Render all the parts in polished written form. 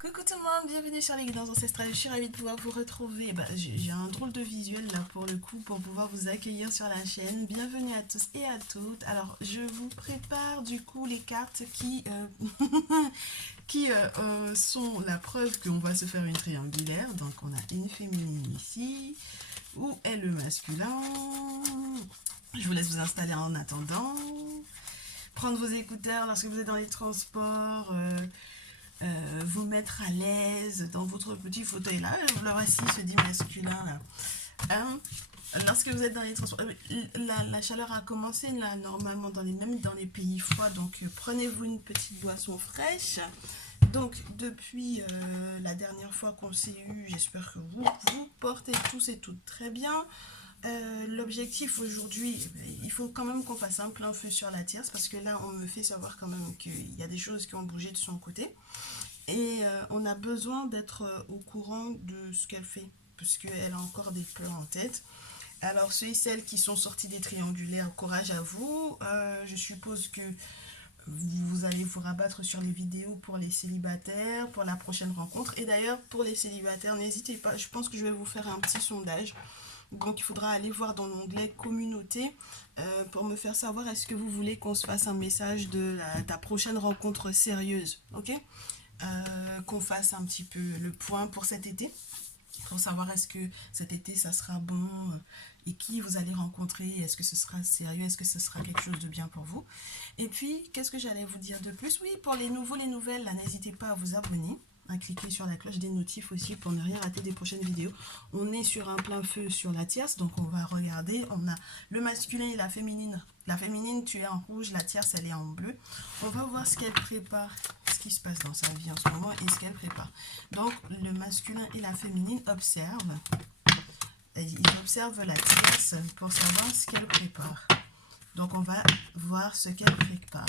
Coucou tout le monde, bienvenue sur les guidances ancestrales. Je suis ravie de pouvoir vous retrouver. J'ai un drôle de visuel là pour le coup pour pouvoir vous accueillir sur la chaîne. Bienvenue à tous et à toutes. Alors je vous prépare du coup les cartes qui sont la preuve qu'on va se faire une triangulaire. Donc on a une féminine ici. Où est le masculin? Je vous laisse vous installer en attendant. Prendre vos écouteurs lorsque vous êtes dans les transports. Vous mettre à l'aise dans votre petit fauteuil là. Le voici, se dit masculin là. Hein? Lorsque vous êtes dans les transports, la chaleur a commencé là normalement même dans les pays froids, donc prenez-vous une petite boisson fraîche. Donc depuis la dernière fois qu'on s'est eu, j'espère que vous portez tous et toutes très bien. L'objectif aujourd'hui, il faut quand même qu'on fasse un plein feu sur la tierce parce que là on me fait savoir quand même qu'il y a des choses qui ont bougé de son côté. Et on a besoin d'être au courant de ce qu'elle fait, parce qu'elle a encore des plans en tête. Alors, ceux et celles qui sont sortis des triangulaires, courage à vous. Je suppose que vous allez vous rabattre sur les vidéos pour les célibataires, pour la prochaine rencontre. Et d'ailleurs, pour les célibataires, n'hésitez pas, je pense que je vais vous faire un petit sondage. Donc, il faudra aller voir dans l'onglet communauté pour me faire savoir est-ce que vous voulez qu'on se fasse un message de ta prochaine rencontre sérieuse. Ok? Qu'on fasse un petit peu le point pour cet été, pour savoir est-ce que cet été ça sera bon et qui vous allez rencontrer, est-ce que ce sera sérieux, est-ce que ce sera quelque chose de bien pour vous. Et puis, qu'est-ce que j'allais vous dire de plus? Oui, pour les nouveaux, les nouvelles, là, n'hésitez pas à vous abonner, à cliquer sur la cloche des notifs aussi pour ne rien rater des prochaines vidéos. On est sur un plein feu sur la tierce, donc on va regarder. On a le masculin et la féminine. La féminine, tu es en rouge, la tierce, elle est en bleu. On va voir ce qu'elle prépare, ce qui se passe dans sa vie en ce moment et ce qu'elle prépare. Donc, le masculin et la féminine observent. Ils observent la tierce pour savoir ce qu'elle prépare. Donc, on va voir ce qu'elle prépare.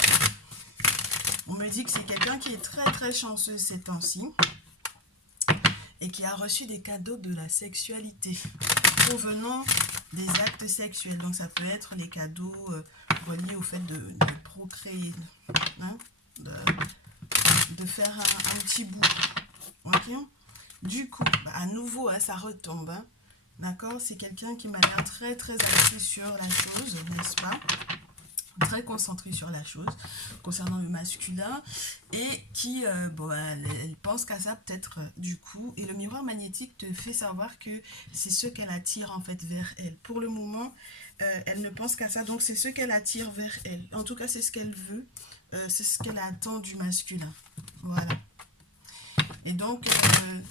On me dit que c'est quelqu'un qui est très très chanceux ces temps-ci et qui a reçu des cadeaux de la sexualité provenant des actes sexuels. Donc ça peut être les cadeaux reliés au fait de procréer, hein, de faire un petit bout. Ok. Du coup, à nouveau, hein, ça retombe. Hein. D'accord. C'est quelqu'un qui m'a l'air très très axé sur la chose, n'est-ce pas? Très concentrée sur la chose concernant le masculin et qui elle pense qu'à ça peut-être du coup, et le miroir magnétique te fait savoir que c'est ce qu'elle attire en fait vers elle pour le moment. Elle ne pense qu'à ça, donc c'est ce qu'elle attire vers elle, en tout cas c'est ce qu'elle veut, c'est ce qu'elle attend du masculin, voilà. Et donc,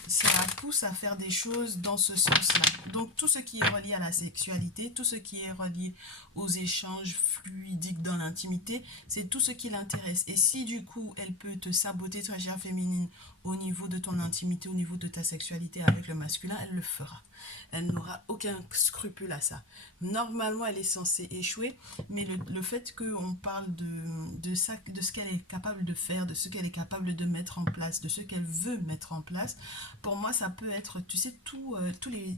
ça la pousse à faire des choses dans ce sens-là. Donc, tout ce qui est relié à la sexualité, tout ce qui est relié aux échanges fluidiques dans l'intimité, c'est tout ce qui l'intéresse. Et si du coup, elle peut te saboter, ta chère féminine, au niveau de ton intimité, au niveau de ta sexualité avec le masculin, elle le fera. Elle n'aura aucun scrupule à ça. Normalement, elle est censée échouer, mais le fait qu'on parle de ça, de ce qu'elle est capable de faire, de ce qu'elle est capable de mettre en place, de ce qu'elle veut mettre en place, pour moi, ça peut être, tu sais, tous les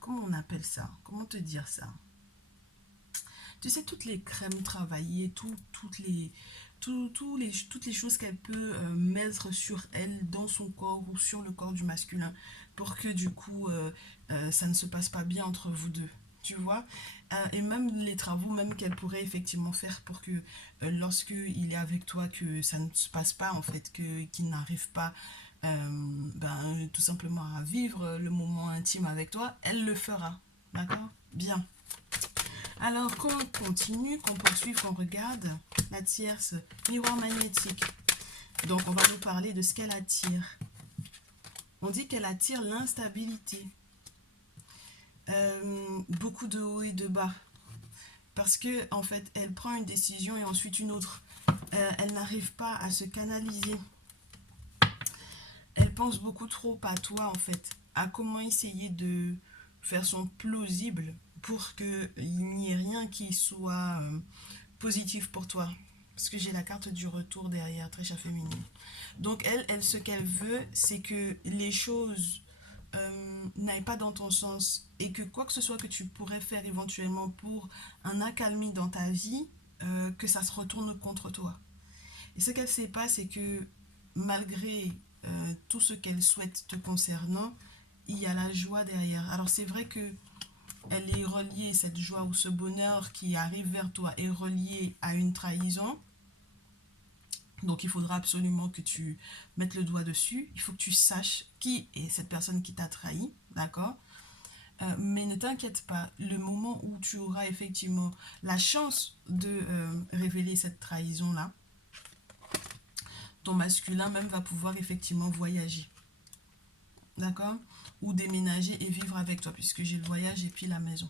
comment on appelle ça? Comment te dire ça? Tu sais, toutes les crèmes travaillées, toutes les choses qu'elle peut mettre sur elle, dans son corps ou sur le corps du masculin, pour que du coup, ça ne se passe pas bien entre vous deux. Tu vois, et même les travaux même qu'elle pourrait effectivement faire pour que lorsque il est avec toi que ça ne se passe pas en fait, qu'il n'arrive pas tout simplement à vivre le moment intime avec toi, elle le fera. D'accord? Bien. Alors qu'on continue, qu'on poursuive, qu'on regarde la tierce miroir magnétique. Donc on va nous parler de ce qu'elle attire. On dit qu'elle attire l'instabilité. Beaucoup de hauts et de bas. Parce que en fait, elle prend une décision et ensuite une autre. Elle n'arrive pas à se canaliser. Elle pense beaucoup trop à toi en fait. À comment essayer de faire son plausible pour qu'il n'y ait rien qui soit positif pour toi. Parce que j'ai la carte du retour derrière, très chère féminine. Donc ce qu'elle veut, c'est que les choses n'aillent pas dans ton sens et que quoi que ce soit que tu pourrais faire éventuellement pour un accalmie dans ta vie, que ça se retourne contre toi. Et ce qu'elle ne sait pas, c'est que malgré tout ce qu'elle souhaite te concernant, il y a la joie derrière. Alors c'est vrai que elle est reliée, cette joie ou ce bonheur qui arrive vers toi est relié à une trahison. Donc il faudra absolument que tu mettes le doigt dessus. Il faut que tu saches qui est cette personne qui t'a trahi, d'accord? Mais ne t'inquiète pas, le moment où tu auras effectivement la chance de révéler cette trahison-là, ton masculin même va pouvoir effectivement voyager, d'accord? Ou déménager et vivre avec toi, puisque j'ai le voyage et puis la maison,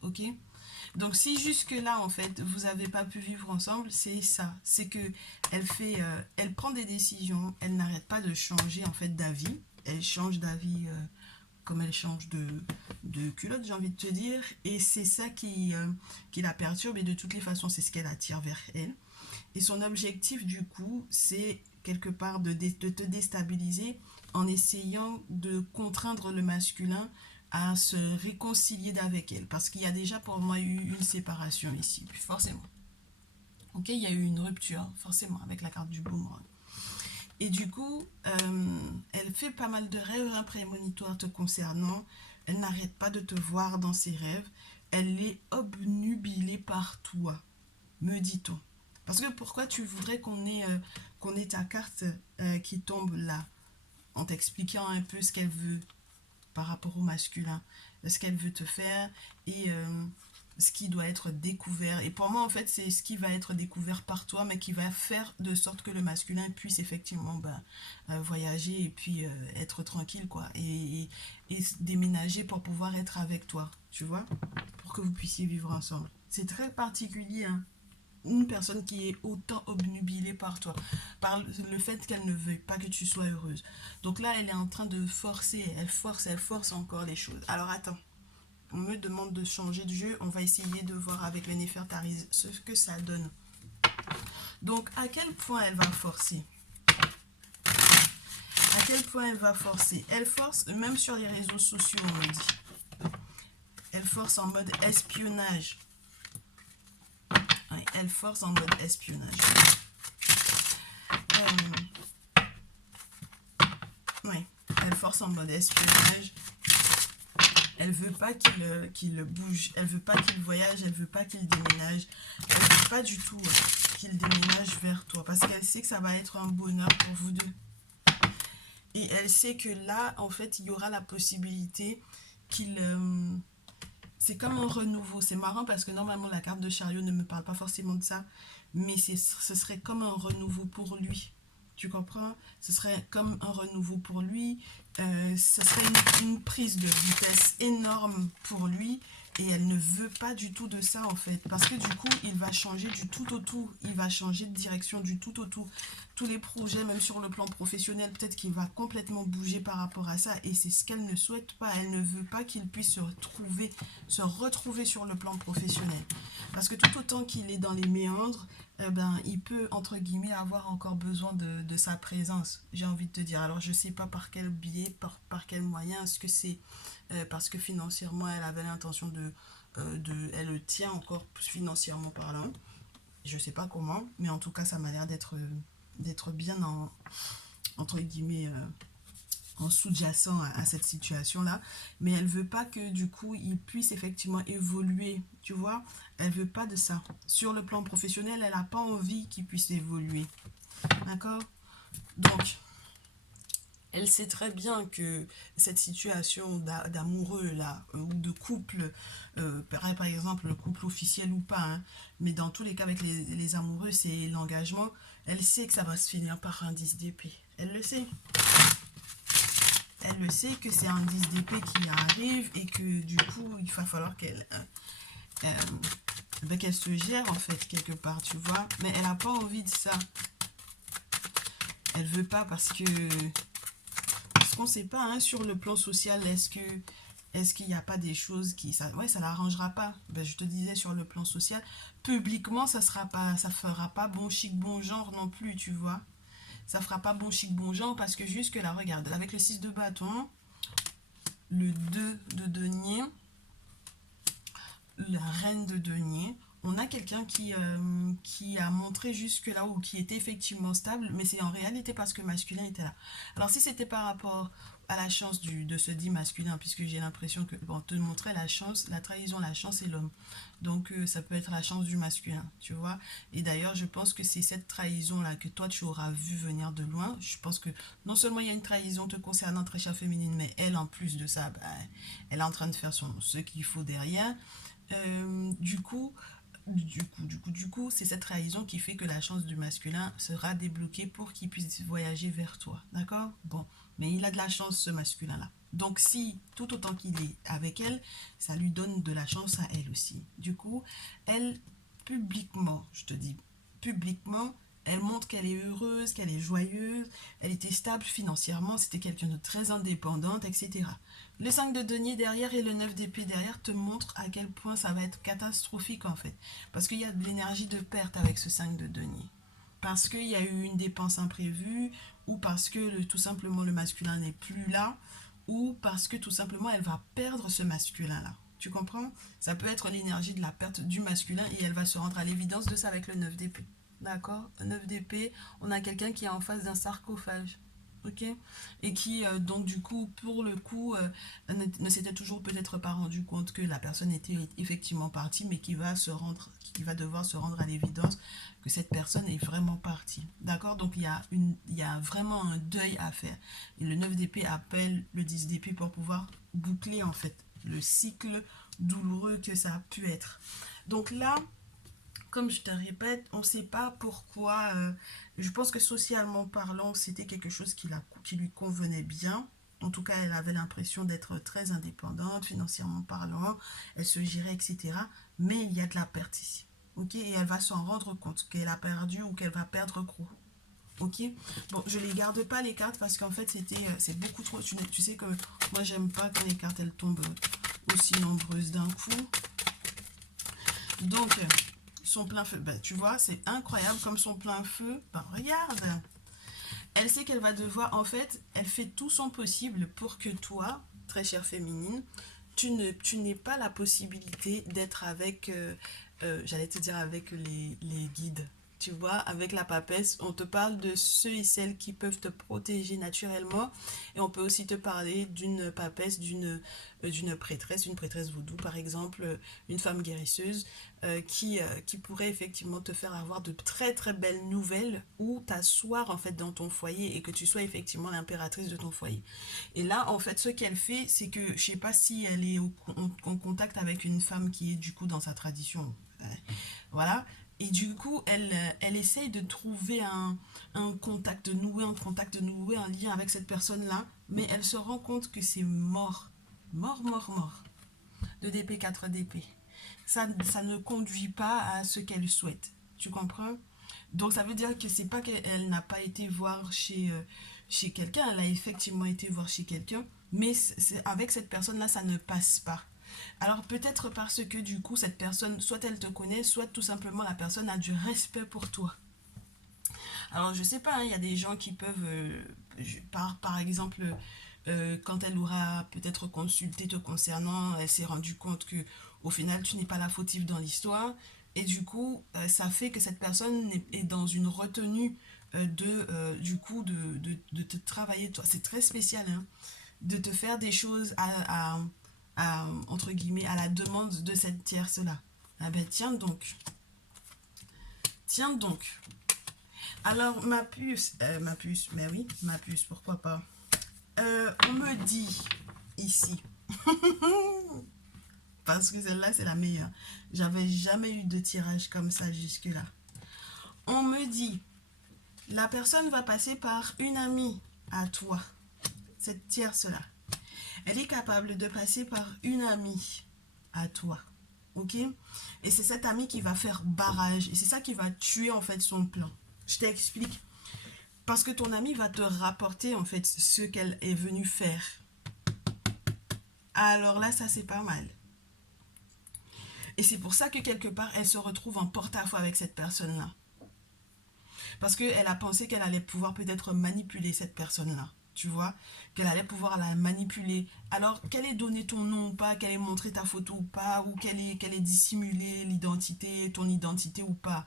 ok? Donc si jusque-là, en fait, vous n'avez pas pu vivre ensemble, c'est ça. C'est que elle prend des décisions, elle n'arrête pas de changer, en fait, d'avis. Elle change d'avis comme elle change de culotte, j'ai envie de te dire. Et c'est ça qui la perturbe. Et de toutes les façons, c'est ce qu'elle attire vers elle. Et son objectif, du coup, c'est quelque part de te déstabiliser en essayant de contraindre le masculin à se réconcilier avec elle. Parce qu'il y a déjà pour moi eu une séparation ici, forcément. Ok, il y a eu une rupture, forcément, avec la carte du boomerang. Et du coup, elle fait pas mal de rêves prémonitoires te concernant. Elle n'arrête pas de te voir dans ses rêves. Elle est obnubilée par toi, me dit-on. Parce que pourquoi tu voudrais qu'on ait ta carte qui tombe là, en t'expliquant un peu ce qu'elle veut par rapport au masculin, ce qu'elle veut te faire et ce qui doit être découvert. Et pour moi, en fait, c'est ce qui va être découvert par toi, mais qui va faire de sorte que le masculin puisse effectivement voyager et puis être tranquille, quoi. Et déménager pour pouvoir être avec toi, tu vois, pour que vous puissiez vivre ensemble. C'est très particulier, hein. Une personne qui est autant obnubilée par toi, par le fait qu'elle ne veuille pas que tu sois heureuse. Donc là, elle est en train de forcer, elle force encore les choses. Alors attends, on me demande de changer de jeu, on va essayer de voir avec les Néfertari ce que ça donne. Donc à quel point elle va forcer? À quel point elle va forcer? Elle force, même sur les réseaux sociaux, on me dit. Elle force en mode espionnage. Ouais, elle force en mode espionnage. Ouais, elle force en mode espionnage. Elle veut pas qu'il bouge, elle veut pas qu'il voyage, elle veut pas qu'il déménage. Elle veut pas du tout qu'il déménage vers toi parce qu'elle sait que ça va être un bonheur pour vous deux. Et elle sait que là, en fait, il y aura la possibilité qu'il... c'est comme un renouveau. C'est marrant parce que normalement, la carte de chariot ne me parle pas forcément de ça. Mais ce serait comme un renouveau pour lui. Tu comprends? Ce serait comme un renouveau pour lui. Ce serait une prise de vitesse énorme pour lui. Et elle ne veut pas du tout de ça, en fait. Parce que du coup, il va changer du tout au tout. Il va changer de direction du tout au tout. Tous les projets, même sur le plan professionnel, peut-être qu'il va complètement bouger par rapport à ça. Et c'est ce qu'elle ne souhaite pas. Elle ne veut pas qu'il puisse se retrouver sur le plan professionnel. Parce que tout autant qu'il est dans les méandres, il peut, entre guillemets, avoir encore besoin de sa présence, j'ai envie de te dire. Alors, je ne sais pas par quel biais, par quel moyen, est-ce que c'est parce que financièrement, elle avait l'intention elle le tient encore plus financièrement parlant. Je ne sais pas comment, mais en tout cas, ça m'a l'air d'être bien entre guillemets, en sous-jacent à cette situation-là. Mais elle veut pas que du coup, il puisse effectivement évoluer, tu vois. Elle veut pas de ça. Sur le plan professionnel, elle n'a pas envie qu'il puisse évoluer. D'accord? Donc, elle sait très bien que cette situation d'amoureux là, ou de couple, par exemple le couple officiel ou pas, hein, mais dans tous les cas avec les amoureux, c'est l'engagement. Elle sait que ça va se finir par un 10 d'épée. Elle le sait. Elle le sait que c'est un 10 d'épée qui arrive et que du coup, il va falloir qu'elle se gère en fait quelque part, tu vois. Mais elle n'a pas envie de ça. Elle veut pas parce qu'on ne sait pas, hein, sur le plan social, est-ce qu'il n'y a pas des choses qui... ça l'arrangera pas. Je te disais, sur le plan social, publiquement, ça fera pas bon chic, bon genre non plus, tu vois. Ça fera pas bon chic, bon genre parce que jusque là, regarde, avec le 6 de bâton, le 2 de denier, la reine de denier, on a quelqu'un qui a montré jusque-là ou qui était effectivement stable, mais c'est en réalité parce que masculin était là. Alors si c'était par rapport à la chance de ce dit masculin, puisque j'ai l'impression que, bon, te montrer la chance, la trahison, la chance et l'homme. Donc ça peut être la chance du masculin, tu vois. Et d'ailleurs, je pense que c'est cette trahison-là que toi, tu auras vu venir de loin. Je pense que non seulement il y a une trahison te concernant très chère féminine, mais elle, en plus de ça, bah, elle est en train de faire ce qu'il faut derrière. Du coup, c'est cette trahison qui fait que la chance du masculin sera débloquée pour qu'il puisse voyager vers toi. D'accord? Bon, mais il a de la chance, ce masculin-là. Donc, si tout autant qu'il est avec elle, ça lui donne de la chance à elle aussi. Du coup, elle, publiquement, je te dis, publiquement, elle montre qu'elle est heureuse, qu'elle est joyeuse, elle était stable financièrement, c'était quelqu'un de très indépendante, etc. Le 5 de denier derrière et le 9 d'épée derrière te montrent à quel point ça va être catastrophique en fait. Parce qu'il y a de l'énergie de perte avec ce 5 de denier. Parce qu'il y a eu une dépense imprévue, ou parce que tout simplement le masculin n'est plus là, ou parce que tout simplement elle va perdre ce masculin-là. Tu comprends? Ça peut être l'énergie de la perte du masculin et elle va se rendre à l'évidence de ça avec le 9 d'épée. D'accord? 9 d'épée, on a quelqu'un qui est en face d'un sarcophage. Ok, et qui donc du coup pour le coup ne s'était toujours peut-être pas rendu compte que la personne était effectivement partie, mais qui va devoir se rendre à l'évidence que cette personne est vraiment partie. D'accord, donc il y a vraiment un deuil à faire, et le 9 d'épée appelle le 10 d'épée pour pouvoir boucler en fait le cycle douloureux que ça a pu être. Donc là, comme je te répète, on ne sait pas pourquoi. Je pense que socialement parlant, c'était quelque chose qui lui convenait bien. En tout cas, elle avait l'impression d'être très indépendante, financièrement parlant. Elle se gérait, etc. Mais il y a de la perte ici. Ok, et elle va s'en rendre compte qu'elle a perdu ou qu'elle va perdre gros. Ok, bon, je les garde pas les cartes parce qu'en fait c'est beaucoup trop. Tu sais que moi j'aime pas quand les cartes elles tombent aussi nombreuses d'un coup. Donc son plein feu, ben, tu vois, c'est incroyable comme son plein feu. Ben, regarde, elle sait qu'elle va devoir, en fait, elle fait tout son possible pour que toi, très chère féminine, tu n'aies pas la possibilité d'être avec, j'allais te dire avec les guides. Tu vois, avec la papesse, on te parle de ceux et celles qui peuvent te protéger naturellement. Et on peut aussi te parler d'une papesse, d'une prêtresse, une prêtresse vaudou, par exemple, une femme guérisseuse, qui pourrait effectivement te faire avoir de très très belles nouvelles ou t'asseoir en fait dans ton foyer et que tu sois effectivement l'impératrice de ton foyer. Et là, en fait, ce qu'elle fait, c'est que je sais pas si elle est en contact avec une femme qui est du coup dans sa tradition. Voilà. Et du coup, elle essaye de trouver un contact, de nouer un lien avec cette personne-là, mais elle se rend compte que c'est mort. Mort, mort, mort. 2 DP, 4 DP. Ça ne conduit pas à ce qu'elle souhaite. Tu comprends? Donc ça veut dire que c'est pas qu'elle n'a pas été voir chez quelqu'un, elle a effectivement été voir chez quelqu'un, mais avec cette personne-là, ça ne passe pas. Alors peut-être parce que du coup, cette personne, soit elle te connaît, soit tout simplement la personne a du respect pour toi. Alors je sais pas, hein, il y a des gens qui peuvent, par exemple, quand elle aura peut-être consulté te concernant, elle s'est rendue compte que au final tu n'es pas la fautive dans l'histoire, et du coup ça fait que cette personne est dans une retenue du coup de te travailler toi. C'est très spécial, hein, de te faire des choses entre guillemets à la demande de cette tierce là. Ah ben tiens donc. Alors ma puce, mais oui, ma puce, pourquoi pas. On me dit ici, parce que celle-là c'est la meilleure. J'avais jamais eu de tirage comme ça jusque-là. On me dit, la personne va passer par une amie à toi, cette tierce-là. Elle est capable de passer par une amie à toi. Ok? Et c'est cette amie qui va faire barrage. Et c'est ça qui va tuer en fait son plan. Je t'explique. Parce que ton amie va te rapporter en fait ce qu'elle est venue faire. Alors là, ça c'est pas mal. Et c'est pour ça que quelque part, elle se retrouve en porte-à-faux avec cette personne-là. Parce qu'elle a pensé qu'elle allait pouvoir peut-être manipuler cette personne-là. tu vois, qu'elle allait pouvoir la manipuler. Alors, qu'elle ait donné ton nom ou pas, qu'elle ait montré ta photo ou pas, ou qu'elle ait dissimulé l'identité, ton identité ou pas.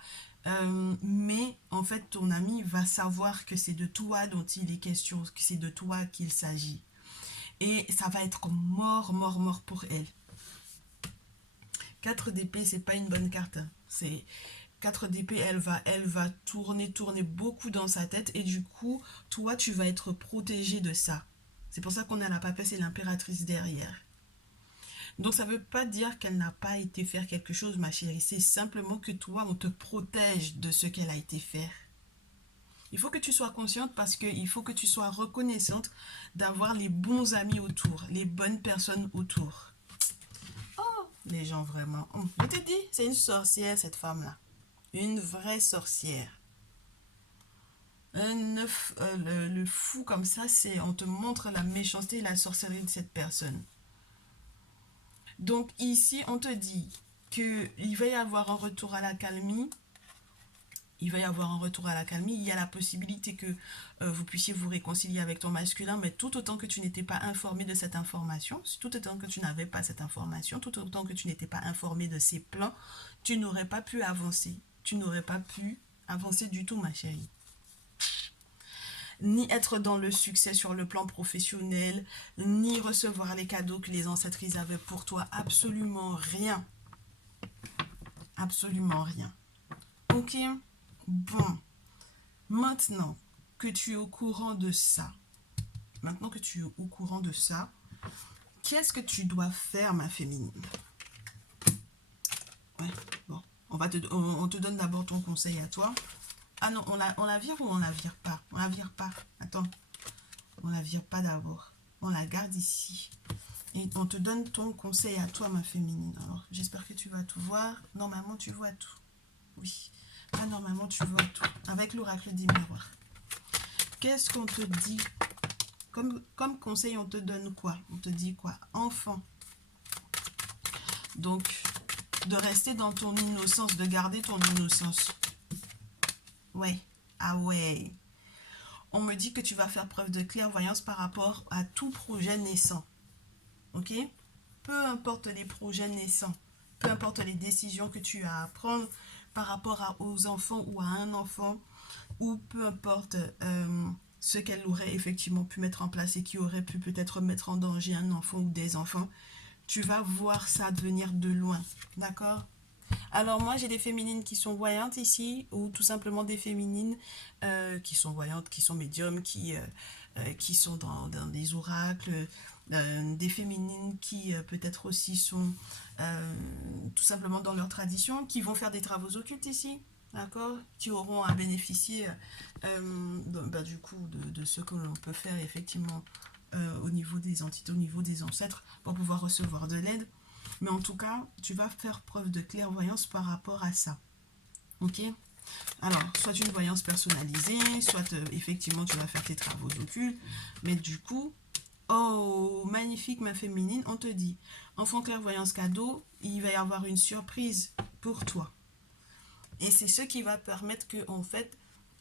Mais en fait, ton ami va savoir que c'est de toi dont il est question, que c'est de toi qu'il s'agit. Et ça va être mort, mort, mort pour elle. 4 d'épée, c'est pas une bonne carte. C'est 4 d'épée, elle va tourner, tourner beaucoup dans sa tête. Et du coup, toi, tu vas être protégé de ça. C'est pour ça qu'on a la papesse et l'impératrice derrière. Donc ça ne veut pas dire qu'elle n'a pas été faire quelque chose, ma chérie. C'est simplement que toi, on te protège de ce qu'elle a été faire. Il faut que tu sois consciente parce qu'il faut que tu sois reconnaissante d'avoir les bons amis autour, les bonnes personnes autour. Oh, les gens vraiment. Je te dis, c'est une sorcière cette femme-là. Une vraie sorcière. Le fou comme ça, c'est on te montre la méchanceté et la sorcellerie de cette personne. Donc ici, on te dit qu'il va y avoir un retour à la calmie. Il va y avoir un retour à la calmie. Il y a la possibilité que vous puissiez vous réconcilier avec ton masculin, mais tout autant que tu n'étais pas informé de cette information, tout autant que tu n'avais pas cette information, tout autant que tu n'étais pas informé de ses plans, tu n'aurais pas pu avancer. Tu n'aurais pas pu avancer du tout, ma chérie. Ni être dans le succès sur le plan professionnel, ni recevoir les cadeaux que les ancêtres avaient pour toi. Absolument rien. Absolument rien. Ok? Bon. Maintenant que tu es au courant de ça, qu'est-ce que tu dois faire, ma féminine? Ouais, bon. On te donne d'abord ton conseil à toi. Ah non, on la vire ou on la vire pas? On la vire pas. Attends. On la vire pas d'abord. On la garde ici. Et on te donne ton conseil à toi, ma féminine. Alors, j'espère que tu vas tout voir. Normalement, tu vois tout. Oui. Ah, normalement, tu vois tout. Avec l'oracle des miroirs. Qu'est-ce qu'on te dit? Comme conseil, on te donne quoi? On te dit quoi? Enfant. Donc, de rester dans ton innocence, de garder ton innocence. Ouais. Ah ouais. On me dit que tu vas faire preuve de clairvoyance par rapport à tout projet naissant. Ok? Peu importe les projets naissants, peu importe les décisions que tu as à prendre par rapport aux enfants ou à un enfant, ou peu importe ce qu'elle aurait effectivement pu mettre en place et qui aurait pu peut-être mettre en danger un enfant ou des enfants, tu vas voir ça venir de loin. D'accord? Alors moi j'ai des féminines qui sont voyantes ici, ou tout simplement des féminines qui sont voyantes, qui sont médiums, qui sont dans des oracles, des féminines qui peut-être aussi sont tout simplement dans leur tradition, qui vont faire des travaux occultes ici, d'accord, qui auront à bénéficier du coup de ce que l'on peut faire effectivement au niveau des entités, au niveau des ancêtres, pour pouvoir recevoir de l'aide. Mais en tout cas, tu vas faire preuve de clairvoyance par rapport à ça. Ok? Alors, soit une voyance personnalisée, soit effectivement tu vas faire tes travaux occultes. Mais du coup, oh, magnifique ma féminine, on te dit, enfant clairvoyance cadeau, il va y avoir une surprise pour toi. Et c'est ce qui va permettre que, en fait,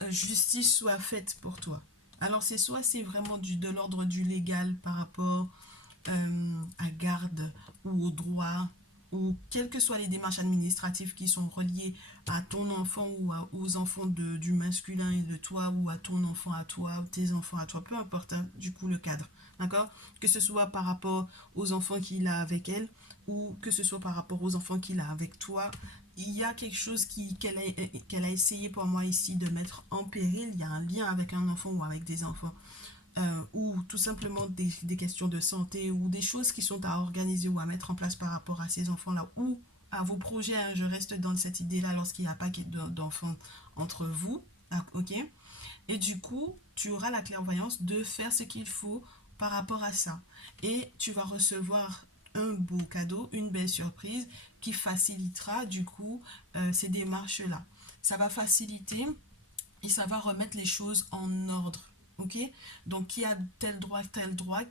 justice soit faite pour toi. Alors, c'est vraiment de l'ordre du légal par rapport à garde ou au droit, ou quelles que soient les démarches administratives qui sont reliées à ton enfant ou aux enfants du masculin et de toi, ou à ton enfant à toi, ou tes enfants à toi, peu importe, hein, du coup le cadre, d'accord? Que ce soit par rapport aux enfants qu'il a avec elle, ou que ce soit par rapport aux enfants qu'il a avec toi, il y a quelque chose qu'elle a essayé pour moi ici de mettre en péril. Il y a un lien avec un enfant ou avec des enfants. Ou tout simplement des questions de santé ou des choses qui sont à organiser ou à mettre en place par rapport à ces enfants-là ou à vos projets. Hein, je reste dans cette idée-là lorsqu'il n'y a pas d'enfants entre vous. Ok? Et du coup, tu auras la clairvoyance de faire ce qu'il faut par rapport à ça. Et tu vas recevoir un beau cadeau, une belle surprise qui facilitera du coup ces démarches-là. Ça va faciliter et ça va remettre les choses en ordre. Ok? Donc, qui a tel droit,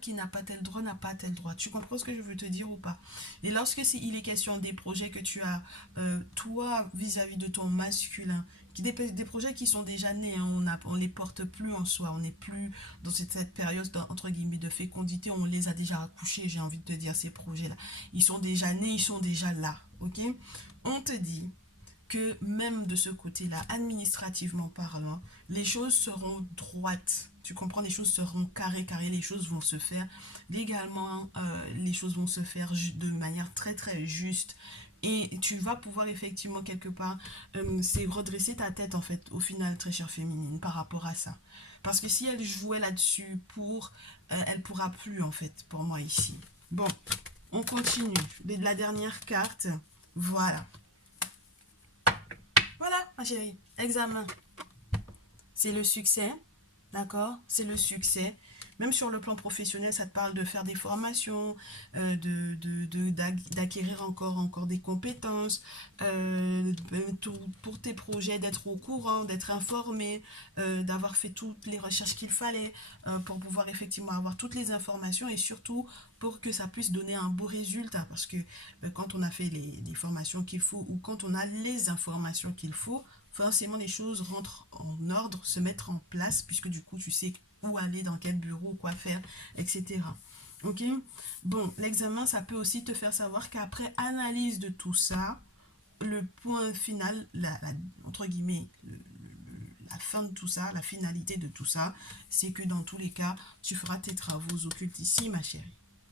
qui n'a pas tel droit, n'a pas tel droit. Tu comprends ce que je veux te dire ou pas? Et lorsque il est question des projets que tu as, toi, vis-à-vis de ton masculin, des projets qui sont déjà nés, hein, on les porte plus en soi, on n'est plus dans cette période entre guillemets de fécondité, on les a déjà accouchés, j'ai envie de te dire, ces projets-là. Ils sont déjà nés, ils sont déjà là, ok? On te dit que même de ce côté-là, administrativement parlant, les choses seront droites. Tu comprends, les choses seront carrées, les choses vont se faire légalement, les choses vont se faire de manière très juste. Et tu vas pouvoir effectivement quelque part, c'est redresser ta tête en fait, au final, très chère féminine, par rapport à ça. Parce que si elle jouait là-dessus elle pourra plus en fait, pour moi ici. Bon, on continue. La dernière carte, voilà. Voilà, ma chérie, examen. C'est le succès, d'accord? C'est le succès. Même sur le plan professionnel, ça te parle de faire des formations, d'acquérir encore des compétences, pour tes projets, d'être au courant, d'être informé, d'avoir fait toutes les recherches qu'il fallait pour pouvoir effectivement avoir toutes les informations et surtout pour que ça puisse donner un beau résultat. Parce que quand on a fait les formations qu'il faut ou quand on a les informations qu'il faut, forcément les choses rentrent en ordre, se mettre en place, puisque du coup tu sais où aller, dans quel bureau, quoi faire, etc. Ok? Bon, l'examen, ça peut aussi te faire savoir qu'après analyse de tout ça, le point final, entre guillemets, la fin de tout ça, la finalité de tout ça, c'est que dans tous les cas, tu feras tes travaux occultes ici, ma chérie.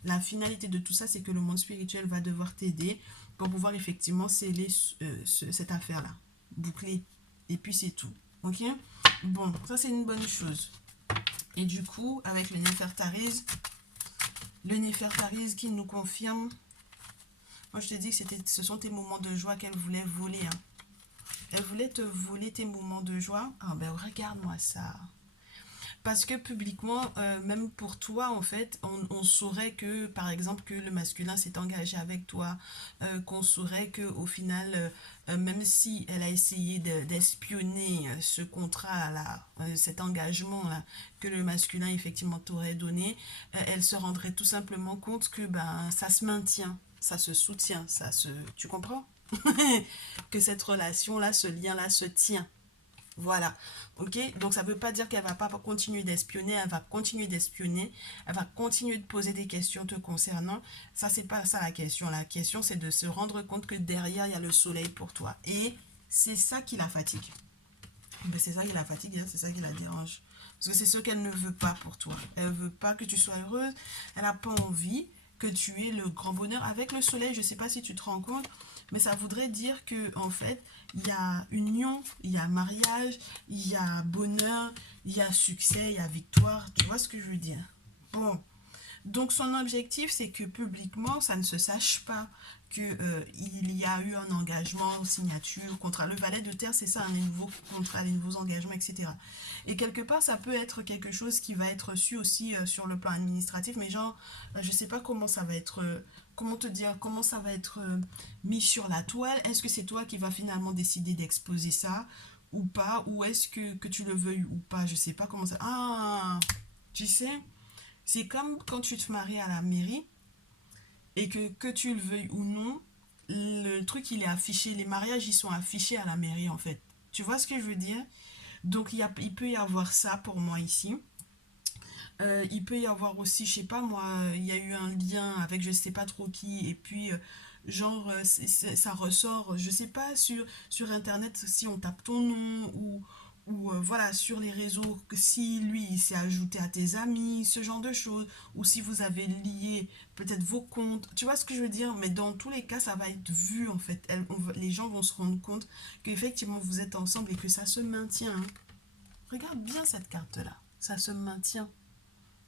La finalité de tout ça, c'est que le monde spirituel va devoir t'aider pour pouvoir effectivement sceller cette affaire-là, boucler. Et puis c'est tout. Ok? Bon, ça c'est une bonne chose. Et du coup, avec le Néfertariz qui nous confirme, moi je te dis que ce sont tes moments de joie qu'elle voulait voler. Hein. Elle voulait te voler tes moments de joie. Ah ben regarde-moi ça. Parce que publiquement, même pour toi, en fait, on saurait que, par exemple, que le masculin s'est engagé avec toi, qu'on saurait que au final, même si elle a essayé d'espionner ce contrat-là, cet engagement-là, que le masculin effectivement t'aurait donné, elle se rendrait tout simplement compte que ben ça se maintient, ça se soutient, tu comprends? Que cette relation-là, ce lien-là se tient. Voilà, ok? Donc ça ne veut pas dire qu'elle va pas continuer d'espionner, elle va continuer d'espionner, elle va continuer de poser des questions te concernant. Ça, c'est pas ça la question. La question, c'est de se rendre compte que derrière, il y a le soleil pour toi. Et c'est ça qui la fatigue. Ben, c'est ça qui la fatigue, hein, c'est ça qui la dérange. Parce que c'est ce qu'elle ne veut pas pour toi. Elle ne veut pas que tu sois heureuse, elle n'a pas envie que tu aies le grand bonheur. Avec le soleil, je ne sais pas si tu te rends compte, mais ça voudrait dire que en fait, il y a union, il y a mariage, il y a bonheur, il y a succès, il y a victoire. Tu vois ce que je veux dire? Bon. Donc son objectif, c'est que publiquement, ça ne se sache pas qu'il y a eu un engagement, signature, contrat. Le valet de terre, c'est ça, les nouveaux contrats, les nouveaux engagements, etc. Et quelque part, ça peut être quelque chose qui va être su aussi sur le plan administratif, mais genre, je sais pas comment ça va être, comment te dire, comment ça va être mis sur la toile. Est-ce que c'est toi qui vas finalement décider d'exposer ça ou pas, ou est-ce que tu le veuilles ou pas, je sais pas comment ça... Ah, tu sais, c'est comme quand tu te maries à la mairie et que tu le veuilles ou non, le truc il est affiché, les mariages ils sont affichés à la mairie en fait. Tu vois ce que je veux dire? Donc il peut y avoir ça pour moi ici. Il peut y avoir aussi, je sais pas moi, il y a eu un lien avec je sais pas trop qui et puis genre ça ressort, je sais pas sur internet si on tape ton nom ou voilà sur les réseaux si lui il s'est ajouté à tes amis, ce genre de choses, ou si vous avez lié peut-être vos comptes, tu vois ce que je veux dire, mais dans tous les cas ça va être vu en fait. Les gens vont se rendre compte qu'effectivement vous êtes ensemble et que ça se maintient. Hein. Regarde bien cette carte là, ça se maintient.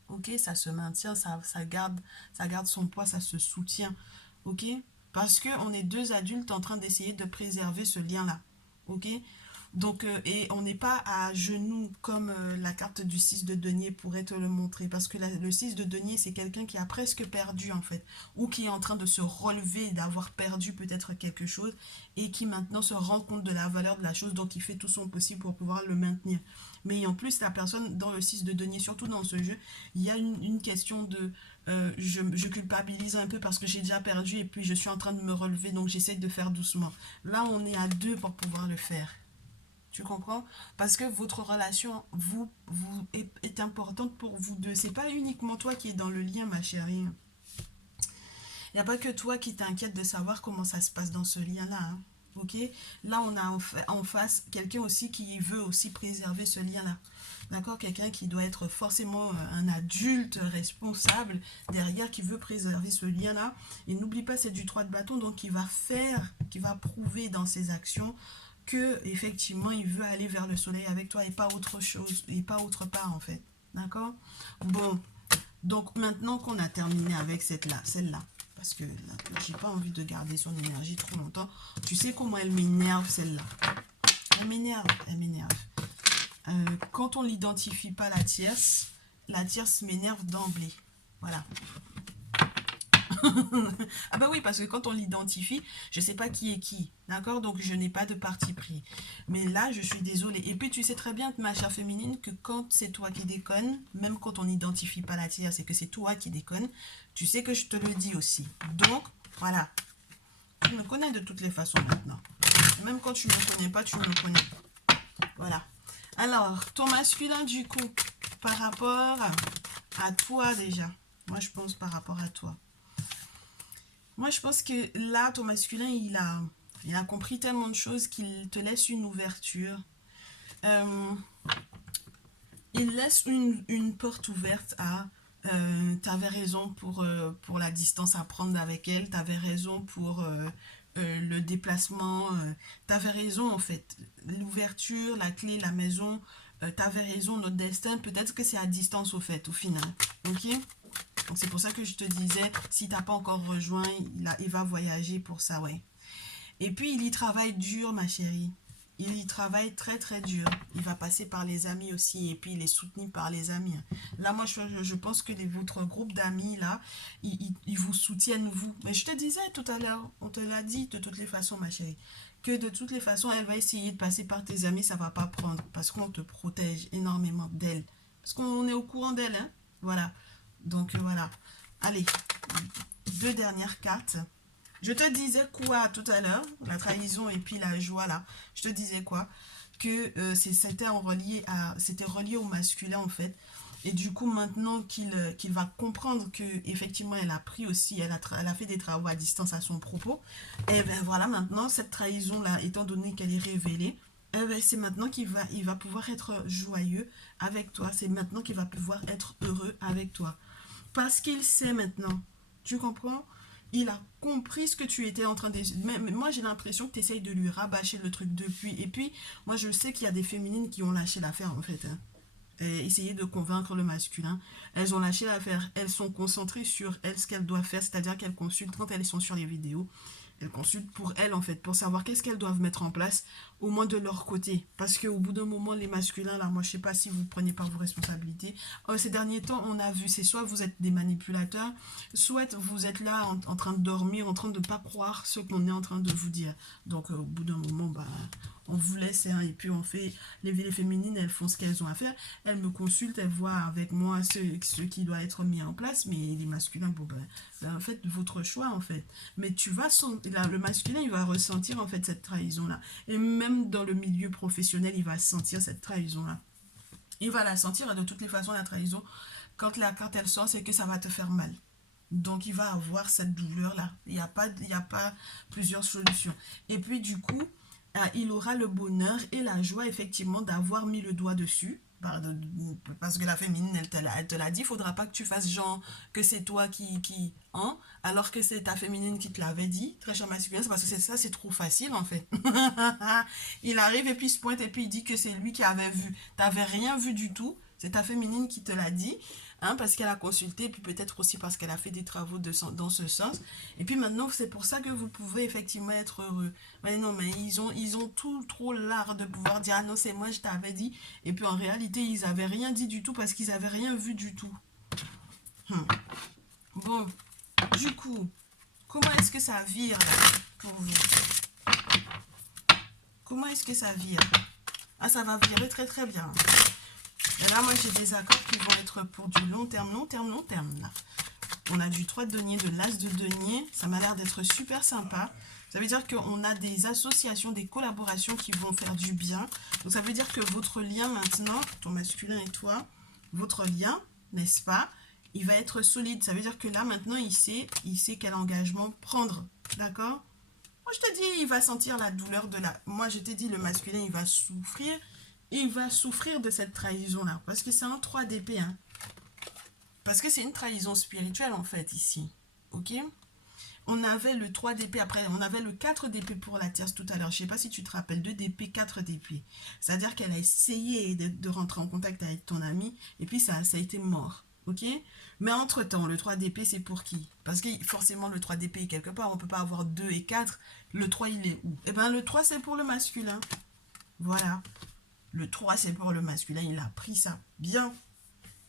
Ok, ça se maintient, ça garde son poids, ça se soutient. Ok, parce que on est deux adultes en train d'essayer de préserver ce lien-là. Ok, donc et on n'est pas à genoux comme la carte du 6 de denier pourrait te le montrer. Parce que le 6 de denier, c'est quelqu'un qui a presque perdu en fait. Ou qui est en train de se relever, d'avoir perdu peut-être quelque chose. Et qui maintenant se rend compte de la valeur de la chose. Donc il fait tout son possible pour pouvoir le maintenir. Mais en plus, la personne dans le 6 de denier, surtout dans ce jeu, il y a une question de... je culpabilise un peu parce que j'ai déjà perdu et puis je suis en train de me relever. Donc j'essaie de faire doucement. Là, on est à deux pour pouvoir le faire. Tu comprends? Parce que votre relation est importante pour vous deux. C'est pas uniquement toi qui es dans le lien, ma chérie. Il n'y a pas que toi qui t'inquiète de savoir comment ça se passe dans ce lien-là. Hein. Ok? Là, on a en face quelqu'un aussi qui veut aussi préserver ce lien-là. D'accord? Quelqu'un qui doit être forcément un adulte responsable derrière qui veut préserver ce lien-là. Et n'oublie pas, c'est du 3 de bâton, donc il va prouver dans ses actions que effectivement il veut aller vers le soleil avec toi et pas autre chose, et pas autre part en fait. D'accord? Bon, donc maintenant qu'on a terminé avec celle-là, parce que là j'ai pas envie de garder son énergie trop longtemps. Tu sais comment elle m'énerve celle-là? Elle m'énerve. Quand on n'identifie pas la tierce m'énerve d'emblée. Voilà. Ah bah oui, parce que quand on l'identifie, je sais pas qui est qui, d'accord? Donc je n'ai pas de parti pris. Mais là, je suis désolée. Et puis tu sais très bien, ma chère féminine, que quand c'est toi qui déconne, même quand on n'identifie pas la tierce, c'est que c'est toi qui déconne, tu sais que je te le dis aussi. Donc, voilà. Tu me connais de toutes les façons maintenant. Même quand tu ne me connais pas, tu me connais. Voilà. Alors, ton masculin du coup, par rapport à toi déjà. Moi, je pense par rapport à toi. Moi, je pense que là, ton masculin, il a compris tellement de choses qu'il te laisse une ouverture. Il laisse une porte ouverte à... t'avais raison pour la distance à prendre avec elle. T'avais raison pour le déplacement. T'avais raison, en fait. L'ouverture, la clé, la maison. T'avais raison, notre destin. Peut-être que c'est à distance, au fait, au final. Ok? Donc c'est pour ça que je te disais, si t'as pas encore rejoint, il va voyager pour ça, ouais. Et puis il y travaille dur, ma chérie. Il y travaille très très dur. Il va passer par les amis aussi et puis il est soutenu par les amis. Là, moi, je pense que votre groupe d'amis, là, ils vous soutiennent, vous. Mais je te disais tout à l'heure, on te l'a dit de toutes les façons, ma chérie, que de toutes les façons, elle va essayer de passer par tes amis, ça va pas prendre parce qu'on te protège énormément d'elle. Parce qu'on est au courant d'elle, hein. Voilà. Donc voilà. Allez, 2 dernières cartes. Je te disais quoi tout à l'heure? La trahison et puis la joie là. Je te disais quoi? Que c'était relié au masculin en fait. Et du coup maintenant qu'il va comprendre que effectivement elle a pris aussi, elle a fait des travaux à distance à son propos. Et ben voilà, maintenant cette trahison là, étant donné qu'elle est révélée, c'est maintenant qu'il va pouvoir être joyeux avec toi. C'est maintenant qu'il va pouvoir être heureux avec toi. Parce qu'il sait maintenant. Tu comprends? Il a compris ce que tu étais en train de... Mais moi, j'ai l'impression que tu essayes de lui rabâcher le truc depuis. Et puis, moi, je sais qu'il y a des féminines qui ont lâché l'affaire, en fait. Hein. Essayer de convaincre le masculin. Elles ont lâché l'affaire. Elles sont concentrées sur elles, ce qu'elles doivent faire. C'est-à-dire qu'elles consultent quand elles sont sur les vidéos. Elles consultent pour elles, en fait, pour savoir qu'est-ce qu'elles doivent mettre en place, au moins de leur côté. Parce qu'au bout d'un moment, les masculins, là, moi, je sais pas si vous prenez pas vos responsabilités. Ces derniers temps, on a vu, c'est soit vous êtes des manipulateurs, soit vous êtes là en train de dormir, en train de ne pas croire ce qu'on est en train de vous dire. Donc, au bout d'un moment, bah, on vous laisse, hein, et puis on fait, les féminines, elles font ce qu'elles ont à faire. Elles me consultent, elles voient avec moi ce qui doit être mis en place, mais les masculins, bon, ben, en fait, votre choix, en fait. Mais tu vas là, le masculin, il va ressentir en fait cette trahison-là. Et même dans le milieu professionnel, il va sentir cette trahison-là. Il va la sentir, et de toutes les façons, la trahison, quand elle sort, c'est que ça va te faire mal. Donc, il va avoir cette douleur-là. Il n'y a pas plusieurs solutions. Et puis, du coup, il aura le bonheur et la joie, effectivement, d'avoir mis le doigt dessus. Parce que la féminine, elle te l'a dit, il ne faudra pas que tu fasses genre que c'est toi hein, alors que c'est ta féminine qui te l'avait dit. Très cher masculin, c'est parce que ça, c'est trop facile en fait. Il arrive et puis il se pointe et puis il dit que c'est lui qui avait vu. Tu n'avais rien vu du tout, c'est ta féminine qui te l'a dit. Hein, parce qu'elle a consulté, puis peut-être aussi parce qu'elle a fait des travaux dans ce sens. Et puis maintenant, c'est pour ça que vous pouvez effectivement être heureux. Mais non, mais ils ont tout trop l'art de pouvoir dire « Ah non, c'est moi, je t'avais dit ». Et puis en réalité, ils n'avaient rien dit du tout parce qu'ils n'avaient rien vu du tout. Bon, du coup, comment est-ce que ça vire pour vous? Comment est-ce que ça vire? Ah, ça va virer très très bien. Et là, moi, j'ai des accords qui vont être pour du long terme, là. On a du 3 de denier, de l'as de denier. Ça m'a l'air d'être super sympa. Ça veut dire qu'on a des associations, des collaborations qui vont faire du bien. Donc ça veut dire que votre lien maintenant, ton masculin et toi, votre lien, n'est-ce pas, il va être solide. Ça veut dire que là maintenant, il sait quel engagement prendre. D'accord? Moi, je te dis, il va sentir la douleur de la... Moi, je t'ai dit, le masculin, il va souffrir. Il va souffrir de cette trahison-là. Parce que c'est un 3 d'épée. Hein. Parce que c'est une trahison spirituelle, en fait, ici. Ok? On avait le 3 d'épée. Après, on avait le 4 d'épée pour la tierce tout à l'heure. Je ne sais pas si tu te rappelles. 2 d'épée, 4 d'épée. C'est-à-dire qu'elle a essayé de rentrer en contact avec ton ami. Et puis, ça a été mort. Ok? Mais entre-temps, le 3 d'épée, c'est pour qui? Parce que forcément, le 3 d'épée est quelque part. On ne peut pas avoir 2 et 4. Le 3, il est où? Eh bien, le 3, c'est pour le masculin. Voilà. Le 3, c'est pour le masculin. Il a pris ça bien.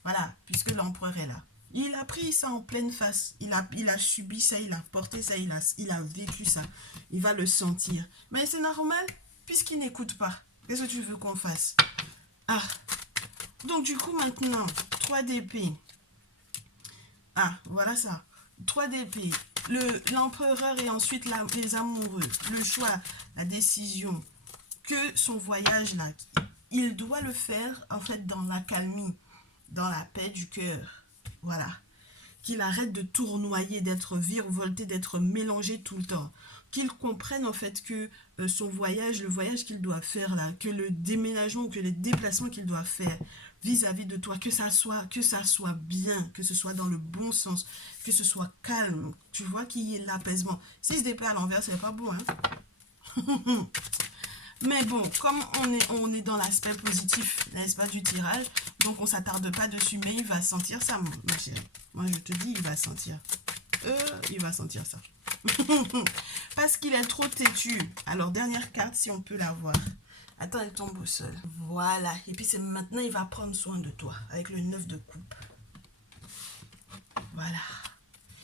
Voilà. Puisque l'empereur est là. Il a pris ça en pleine face. Il a subi ça. Il a porté ça. Il a vécu ça. Il va le sentir. Mais c'est normal. Puisqu'il n'écoute pas. Qu'est-ce que tu veux qu'on fasse? Ah. Donc, du coup, maintenant, 3 d'épée. Ah, voilà ça. 3 d'épée. L'empereur et ensuite les amoureux. Le choix, la décision. Que son voyage là, il doit le faire en fait dans la calmie, dans la paix du cœur. Voilà. Qu'il arrête de tournoyer, d'être virevolté, d'être mélangé tout le temps. Qu'il comprenne en fait que son voyage, le voyage qu'il doit faire là, que le déménagement ou que les déplacements qu'il doit faire vis-à-vis de toi, que ça soit bien, que ce soit dans le bon sens, que ce soit calme, tu vois, qu'il y ait l'apaisement. Si ce départ à l'envers, c'est pas beau, hein. Mais bon, comme on est dans l'aspect positif, n'est-ce pas, du tirage, donc on s'attarde pas dessus, mais il va sentir ça, ma chérie. Moi, je te dis, il va sentir. Il va sentir ça. Parce qu'il est trop têtu. Alors, dernière carte, si on peut la voir. Attends, elle tombe au sol. Voilà. Et puis, c'est maintenant, il va prendre soin de toi. Avec le 9 de coupe. Voilà.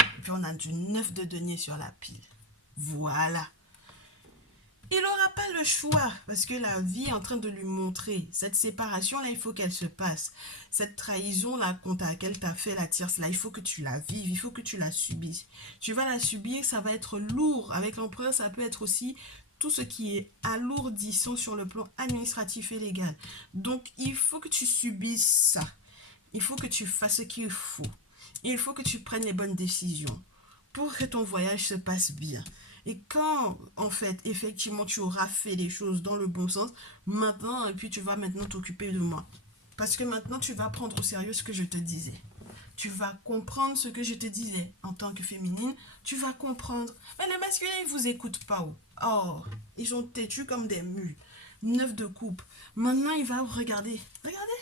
Et puis, on a du 9 de denier sur la pile. Voilà. Il n'aura pas le choix. Parce que la vie est en train de lui montrer. Cette séparation-là, il faut qu'elle se passe. Cette trahison-là, contre laquelle tu as fait la tierce-là, il faut que tu la vives. Il faut que tu la subisses. Tu vas la subir, ça va être lourd. Avec l'empereur, ça peut être aussi tout ce qui est alourdissant sur le plan administratif et légal. Donc, il faut que tu subisses ça. Il faut que tu fasses ce qu'il faut. Il faut que tu prennes les bonnes décisions pour que ton voyage se passe bien. Et quand, en fait, effectivement, tu auras fait les choses dans le bon sens, maintenant, et puis tu vas maintenant t'occuper de moi. Parce que maintenant, tu vas prendre au sérieux ce que je te disais. Tu vas comprendre ce que je te disais en tant que féminine. Tu vas comprendre. Mais les masculins, ils ne vous écoutent pas. Oh, ils sont têtus comme des mules. 9 de coupe. Maintenant, il va regarder. Regardez.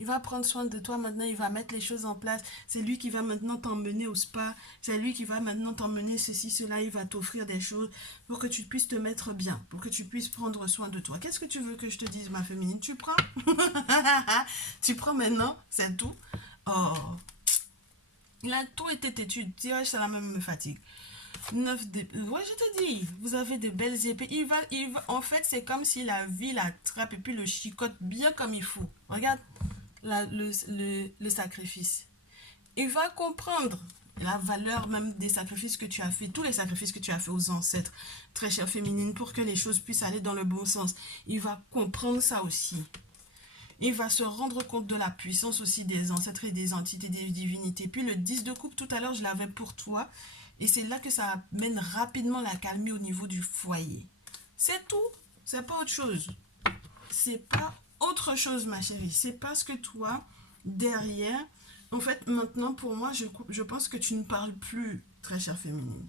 Il va prendre soin de toi maintenant, il va mettre les choses en place. C'est lui qui va maintenant t'emmener au spa. C'est lui qui va maintenant t'emmener ceci, cela. Il va t'offrir des choses pour que tu puisses te mettre bien, pour que tu puisses prendre soin de toi. Qu'est-ce que tu veux que je te dise, ma féminine? Tu prends? Tu prends maintenant? C'est tout? Oh, il a tout été têtu. Le tirage, ça la même me fatigue. 9 d'épée. Ouais, je te dis, vous avez de belles épées. Il va, en fait, c'est comme si la vie l'attrape et puis le chicote bien comme il faut. Regarde. Le sacrifice. Il va comprendre la valeur même des sacrifices que tu as fait, tous les sacrifices que tu as fait aux ancêtres, très chère féminine, pour que les choses puissent aller dans le bon sens. Il va comprendre ça aussi. Il va se rendre compte de la puissance aussi des ancêtres et des entités, des divinités. Puis le 10 de coupe, tout à l'heure, je l'avais pour toi. Et c'est là que ça amène rapidement la calmie au niveau du foyer. C'est tout. C'est pas autre chose. C'est pas autre chose, ma chérie. C'est parce que toi, derrière, en fait, maintenant, pour moi, je pense que tu ne parles plus, très chère féminine.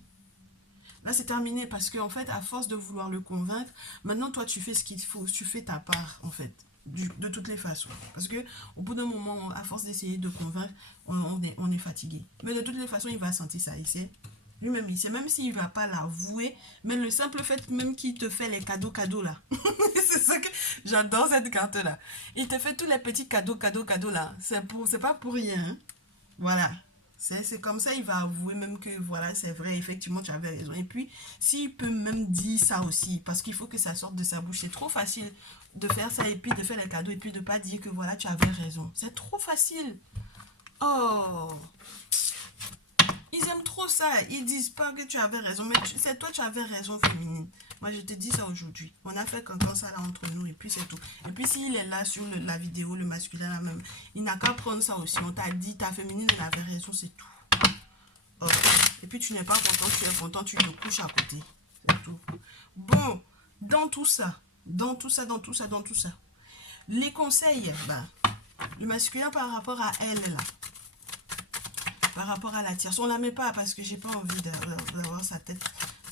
Là, c'est terminé parce que, en fait, à force de vouloir le convaincre, maintenant, toi, tu fais ce qu'il faut. Tu fais ta part, en fait, de toutes les façons. Parce que au bout d'un moment, à force d'essayer de convaincre, on est fatigué. Mais de toutes les façons, il va sentir ça, il sait. Lui-même, il sait, même s'il ne va pas l'avouer, mais le simple fait même qu'il te fait les cadeaux là. C'est ça que j'adore, cette carte-là. Il te fait tous les petits cadeaux là. C'est pas pour rien. Hein. Voilà. C'est comme ça, il va avouer même que voilà, c'est vrai, effectivement, tu avais raison. Et puis, s'il peut même dire ça aussi, parce qu'il faut que ça sorte de sa bouche. C'est trop facile de faire ça et puis de faire les cadeaux et puis de ne pas dire que voilà, tu avais raison. C'est trop facile. Oh! Ils aiment trop ça. Ils disent pas que tu avais raison, mais c'est toi, tu avais raison, féminine. Moi, je te dis ça aujourd'hui. On a fait comme ça là entre nous et puis c'est tout. Et puis s'il est là sur la vidéo, le masculin là même, il n'a qu'à prendre ça aussi. On t'a dit, ta féminine, elle avait raison, c'est tout. Oh. Et puis tu n'es pas content, tu es content, tu te couches à côté. C'est tout. Bon, dans tout ça, les conseils, bah, le masculin par rapport à elle là, par rapport à la tierce, on la met pas parce que j'ai pas envie d'avoir sa tête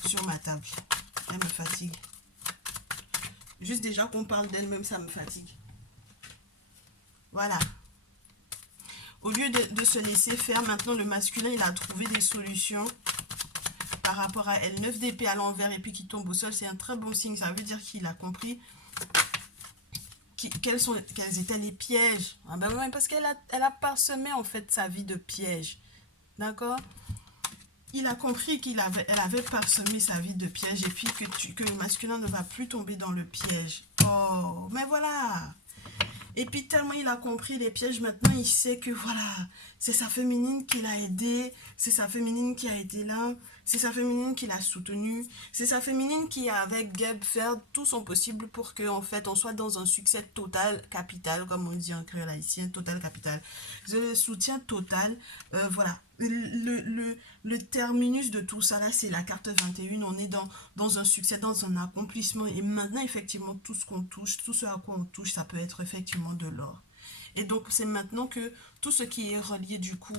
sur ma table. Elle me fatigue. Juste déjà qu'on parle d'elle-même, ça me fatigue. Voilà. Au lieu de se laisser faire, maintenant le masculin, il a trouvé des solutions par rapport à elle. 9 d'épée à l'envers et puis qui tombe au sol, c'est un très bon signe. Ça veut dire qu'il a compris quels étaient les pièges. Ah ben ouais, parce qu'elle a parsemé en fait sa vie de pièges. D'accord? Il a compris qu'elle avait parsemé sa vie de pièges et puis que le masculin ne va plus tomber dans le piège. Oh, mais voilà. Et puis tellement il a compris les pièges, maintenant il sait que voilà, c'est sa féminine qui l'a aidé, c'est sa féminine qui a été là, c'est sa féminine qui l'a soutenu, c'est sa féminine qui a avec Geb faire tout son possible pour que en fait on soit dans un succès total, capital, comme on dit en créole haïtien, total capital. Le soutien total, voilà. Le terminus de tout ça là, c'est la carte 21. On est dans un succès, dans un accomplissement. Et maintenant, effectivement, tout ce qu'on touche, tout ce à quoi on touche, ça peut être effectivement de l'or. Et donc, c'est maintenant que tout ce qui est relié du coup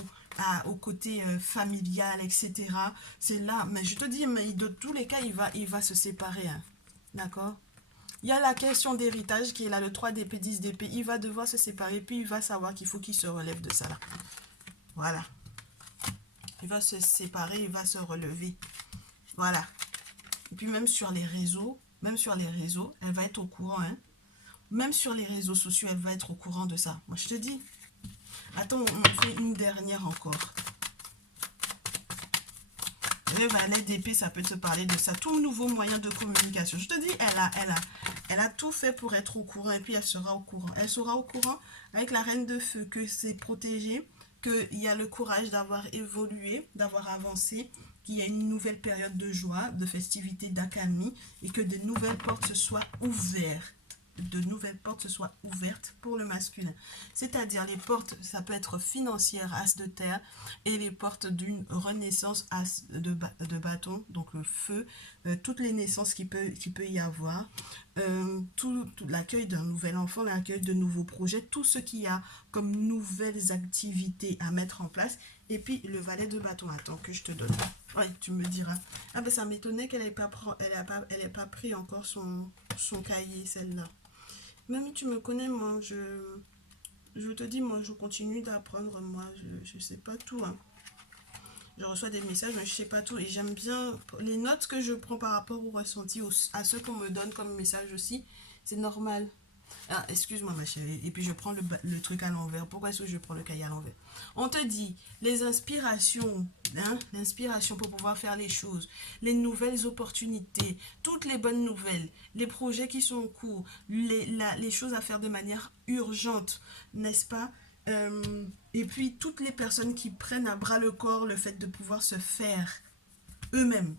au côté familial, etc., c'est là. Mais je te dis, mais de tous les cas, il va se séparer. Hein. D'accord? Il y a la question d'héritage qui est là, le 3 d'épée, 10 d'épée. Il va devoir se séparer, puis il va savoir qu'il faut qu'il se relève de ça là. Voilà. Il va se séparer, il va se relever. Voilà. Et puis même sur les réseaux, elle va être au courant. Hein. Même sur les réseaux sociaux, elle va être au courant de ça. Moi, je te dis. Attends, on fait une dernière encore. Le valet d'épée, ça peut te parler de ça. Tout nouveau moyen de communication. Je te dis, elle a tout fait pour être au courant. Et puis, elle sera au courant. Elle sera au courant avec la reine de feu que c'est protégé, qu'il y a le courage d'avoir évolué, d'avoir avancé, qu'il y a une nouvelle période de joie, de festivité, d'accalmie, et que de nouvelles portes se soient ouvertes. Pour le masculin. C'est-à-dire les portes, ça peut être financière, as de terre, et les portes d'une renaissance, as de bâton, donc le feu, toutes les naissances qu'il peut y avoir, tout l'accueil d'un nouvel enfant, l'accueil de nouveaux projets, tout ce qu'il y a comme nouvelles activités à mettre en place. Et puis le valet de bâton, attends que je te donne. Oui, tu me diras. Ah ben ça m'étonnait qu'elle n'ait pas pris encore son cahier, celle-là. Même tu me connais, moi, je te dis, moi, je continue d'apprendre, moi, je sais pas tout, hein. Je reçois des messages, mais je sais pas tout, et j'aime bien les notes que je prends par rapport au ressenti, à ceux qu'on me donne comme message aussi, c'est normal. Ah, excuse-moi ma chérie, et puis je prends le truc à l'envers. Pourquoi est-ce que je prends le cahier à l'envers? On te dit, les inspirations, hein, l'inspiration pour pouvoir faire les choses, les nouvelles opportunités, toutes les bonnes nouvelles, les projets qui sont en cours, les choses à faire de manière urgente, n'est-ce pas? Et puis toutes les personnes qui prennent à bras le corps le fait de pouvoir se faire eux-mêmes.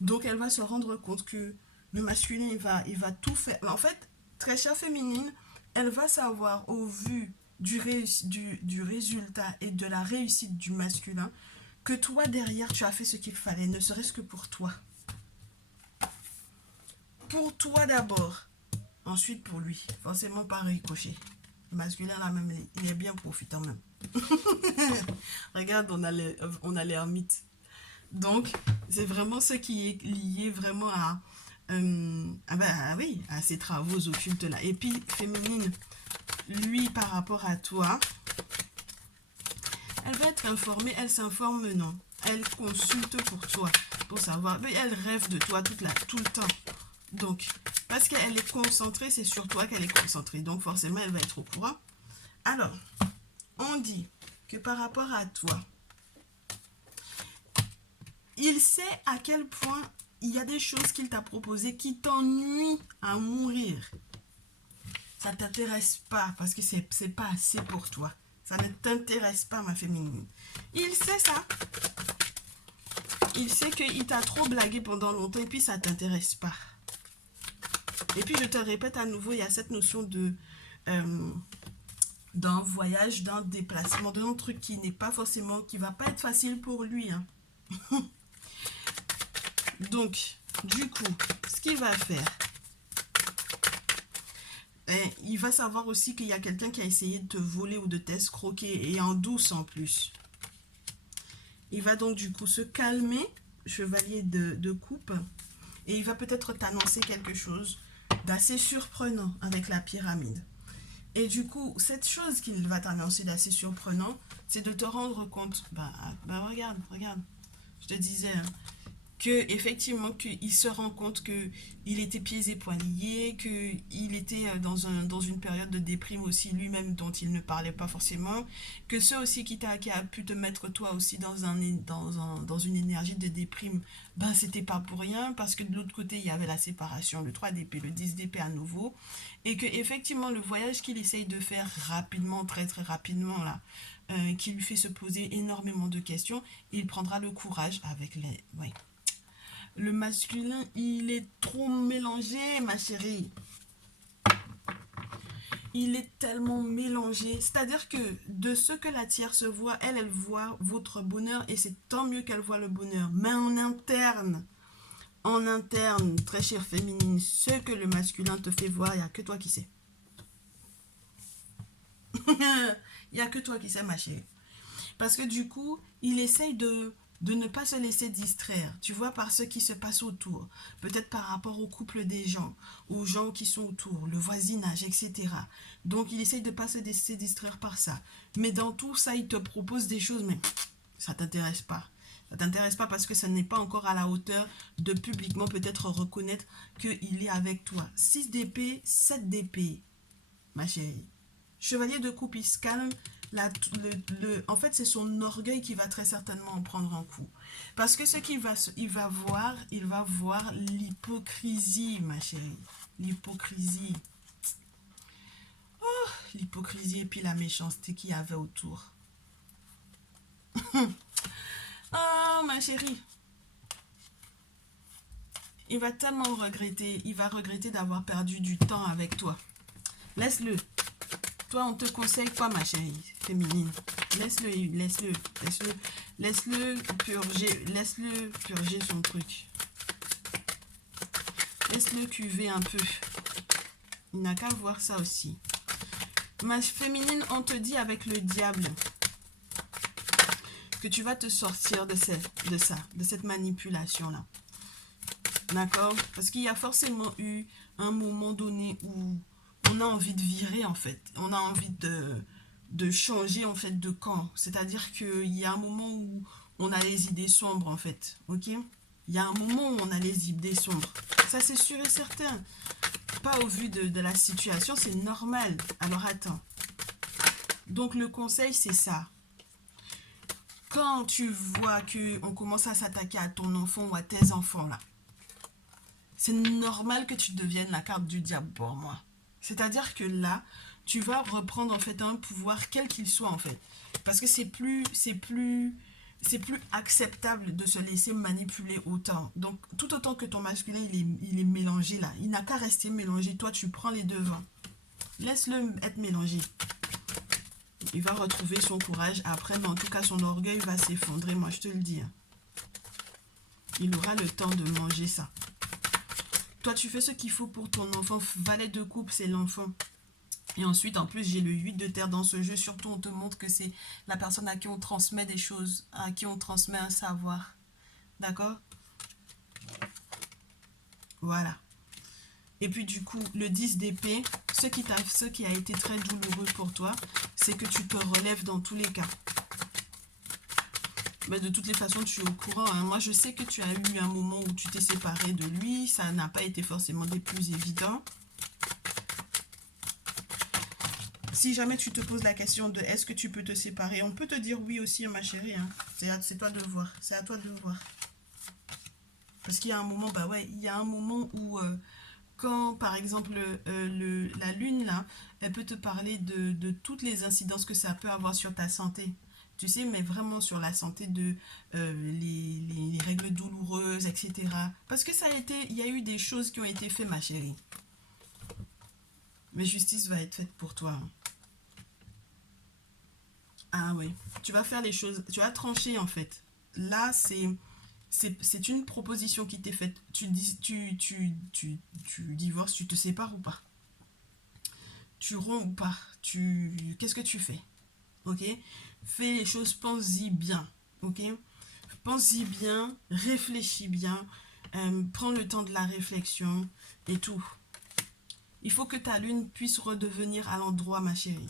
Donc elle va se rendre compte que le masculin, il va tout faire. En fait, très chère féminine, elle va savoir au vu du résultat et de la réussite du masculin que toi derrière tu as fait ce qu'il fallait, ne serait-ce que pour toi. Pour toi d'abord, ensuite pour lui, forcément par ricochet. Le masculin là même, il est bien profitant même. Regarde, on a l'ermite. Donc, c'est vraiment ce qui est lié vraiment à oui, à ces travaux occultes là. Et puis, féminine, lui, par rapport à toi, elle va être informée, elle s'informe, non. Elle consulte pour toi, pour savoir. Mais elle rêve de toi tout le temps. Donc, parce qu'elle est concentrée, c'est sur toi qu'elle est concentrée. Donc, forcément, elle va être au courant. Alors, on dit que par rapport à toi, il sait à quel point il y a des choses qu'il t'a proposées qui t'ennuient à mourir. Ça ne t'intéresse pas parce que c'est pas assez pour toi. Ça ne t'intéresse pas, ma féminine. Il sait ça. il sait qu'il t'a trop blagué pendant longtemps et puis ça ne t'intéresse pas. Et puis je te répète à nouveau, il y a cette notion de d'un voyage, d'un déplacement, d'un truc qui n'est pas forcément, qui va pas être facile pour lui. Hein. Donc, du coup, ce qu'il va faire, il va savoir aussi qu'il y a quelqu'un qui a essayé de te voler ou de t'escroquer, et en douce en plus. Il va donc du coup se calmer, chevalier de coupe, et il va peut-être t'annoncer quelque chose d'assez surprenant avec la pyramide. Et du coup, cette chose qu'il va t'annoncer d'assez surprenant, c'est de te rendre compte, regarde, je te disais, hein, que effectivement qu'il se rend compte que il était pieds et poings liés, qu'il était dans une période de déprime aussi lui-même dont il ne parlait pas forcément, que ceux aussi qui a pu te mettre toi aussi dans une énergie de déprime, c'était pas pour rien, parce que de l'autre côté il y avait la séparation, le 3 d'épée, le 10 d'épée à nouveau, et que effectivement le voyage qu'il essaye de faire rapidement, très très rapidement là, qui lui fait se poser énormément de questions, il prendra le courage avec les... Ouais. Le masculin, il est trop mélangé, ma chérie. Il est tellement mélangé. C'est-à-dire que de ce que la tierce voit, elle voit votre bonheur et c'est tant mieux qu'elle voit le bonheur. Mais en interne, très chère féminine, ce que le masculin te fait voir, il n'y a que toi qui sais. Il n'y a que toi qui sais, ma chérie. Parce que du coup, il essaye de ne pas se laisser distraire, tu vois, par ce qui se passe autour. Peut-être par rapport au couple des gens, aux gens qui sont autour, le voisinage, etc. Donc, il essaye de ne pas se laisser distraire par ça. Mais dans tout ça, il te propose des choses, mais ça ne t'intéresse pas. Ça ne t'intéresse pas parce que ça n'est pas encore à la hauteur de publiquement peut-être reconnaître qu'il est avec toi. 6 d'épée, 7 d'épée, ma chérie. Chevalier de coupe, il se calme. En fait, c'est son orgueil qui va très certainement en prendre un coup. Parce que ce qu'il va, il va voir l'hypocrisie, ma chérie. L'hypocrisie. Oh, l'hypocrisie et puis la méchanceté qu'il y avait autour. Oh, ma chérie. Il va tellement regretter. Il va regretter d'avoir perdu du temps avec toi. Laisse-le. Toi, on te conseille quoi, ma chérie féminine? Laisse-le purger son truc. Laisse-le cuver un peu. Il n'a qu'à voir ça aussi. Ma féminine, on te dit avec le diable que tu vas te sortir de cette manipulation-là. D'accord? Parce qu'il y a forcément eu un moment donné où on a envie de virer en fait, on a envie de changer en fait de camp, c'est-à-dire qu'il y a un moment où on a les idées sombres en fait, ok? Il y a un moment où on a les idées sombres, ça c'est sûr et certain, pas au vu de la situation, c'est normal. Alors attends, donc le conseil c'est ça, quand tu vois qu'on commence à s'attaquer à ton enfant ou à tes enfants là, c'est normal que tu deviennes la carte du diable pour moi. C'est-à-dire que là, tu vas reprendre en fait un pouvoir quel qu'il soit en fait. Parce que c'est plus acceptable de se laisser manipuler autant. Donc, tout autant que ton masculin, il est mélangé là. Il n'a qu'à rester mélangé. Toi, tu prends les devants. Laisse-le être mélangé. Il va retrouver son courage après, mais en tout cas, son orgueil va s'effondrer. Moi, je te le dis. Il aura le temps de manger ça. Toi, tu fais ce qu'il faut pour ton enfant. Valet de coupe, c'est l'enfant. Et ensuite, en plus, j'ai le 8 de terre dans ce jeu. Surtout, on te montre que c'est la personne à qui on transmet des choses, à qui on transmet un savoir. D'accord? Voilà. Et puis, du coup, le 10 d'épée, ce qui a été très douloureux pour toi, c'est que tu te relèves dans tous les cas. Mais de toutes les façons, tu es au courant. Hein. Moi, je sais que tu as eu un moment où tu t'es séparé de lui. Ça n'a pas été forcément des plus évidents. Si jamais tu te poses la question de est-ce que tu peux te séparer, on peut te dire oui aussi, ma chérie. Hein. C'est toi de voir. C'est à toi de voir. Parce qu'il y a un moment, il y a un moment où quand, par exemple, la lune, là, elle peut te parler de toutes les incidences que ça peut avoir sur ta santé. tu sais, mais vraiment sur la santé de les règles douloureuses, etc. Parce que ça a été, il y a eu des choses qui ont été faites, ma chérie. Mais justice va être faite pour toi. Ah oui, tu vas faire les choses, tu vas trancher en fait. Là, c'est une proposition qui t'est faite. Tu divorces, tu te sépares ou pas? Tu romps ou pas? Qu'est-ce que tu fais? Ok? Fais les choses, pense-y bien. Ok? Pense-y bien, réfléchis bien, prends le temps de la réflexion et tout. Il faut que ta lune puisse redevenir à l'endroit, ma chérie.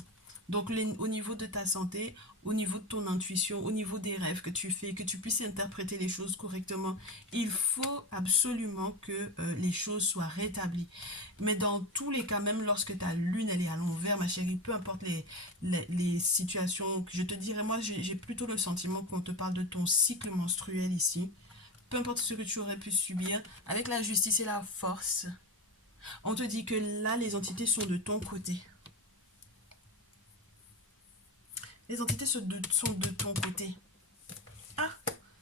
Donc, au niveau de ta santé, au niveau de ton intuition, au niveau des rêves que tu fais, que tu puisses interpréter les choses correctement, il faut absolument que les choses soient rétablies. Mais dans tous les cas, même lorsque ta lune elle est à l'envers, ma chérie, peu importe les situations, je te dirais, moi, j'ai plutôt le sentiment qu'on te parle de ton cycle menstruel ici. Peu importe ce que tu aurais pu subir, avec la justice et la force, on te dit que là, les entités sont de ton côté. Les entités sont de ton côté. Ah,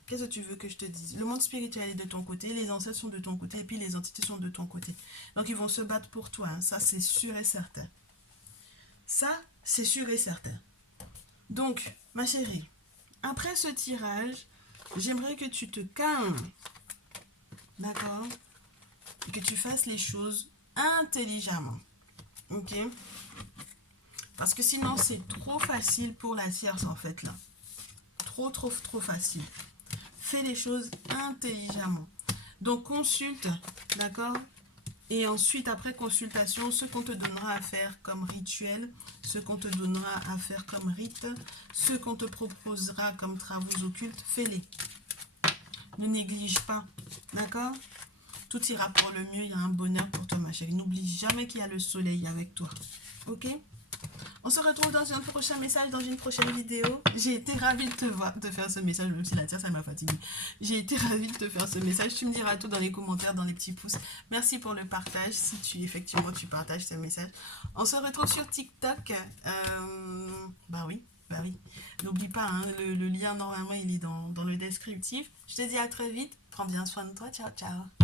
qu'est-ce que tu veux que je te dise? Le monde spirituel est de ton côté, les ancêtres sont de ton côté, et puis les entités sont de ton côté. Donc, ils vont se battre pour toi. Hein. Ça, c'est sûr et certain. Ça, c'est sûr et certain. Donc, ma chérie, après ce tirage, j'aimerais que tu te calmes. D'accord? Et que tu fasses les choses intelligemment. Ok? Parce que sinon, c'est trop facile pour la tierce, en fait, là. Trop, trop, trop facile. Fais les choses intelligemment. Donc, consulte, d'accord? Et ensuite, après consultation, ce qu'on te donnera à faire comme rituel, ce qu'on te donnera à faire comme rite, ce qu'on te proposera comme travaux occultes, fais-les. Ne néglige pas, d'accord? Tout ira pour le mieux, il y a un bonheur pour toi, ma chérie. N'oublie jamais qu'il y a le soleil avec toi, ok? On se retrouve dans un prochain message, dans une prochaine vidéo. J'ai été ravie de te voir, de faire ce message, même si la tire, ça m'a fatiguée. J'ai été ravie de te faire ce message. Tu me diras tout dans les commentaires, dans les petits pouces. Merci pour le partage, si effectivement tu partages ce message. On se retrouve sur TikTok. Bah oui. N'oublie pas, hein, le lien, normalement, il est dans le descriptif. Je te dis à très vite. Prends bien soin de toi. Ciao, ciao.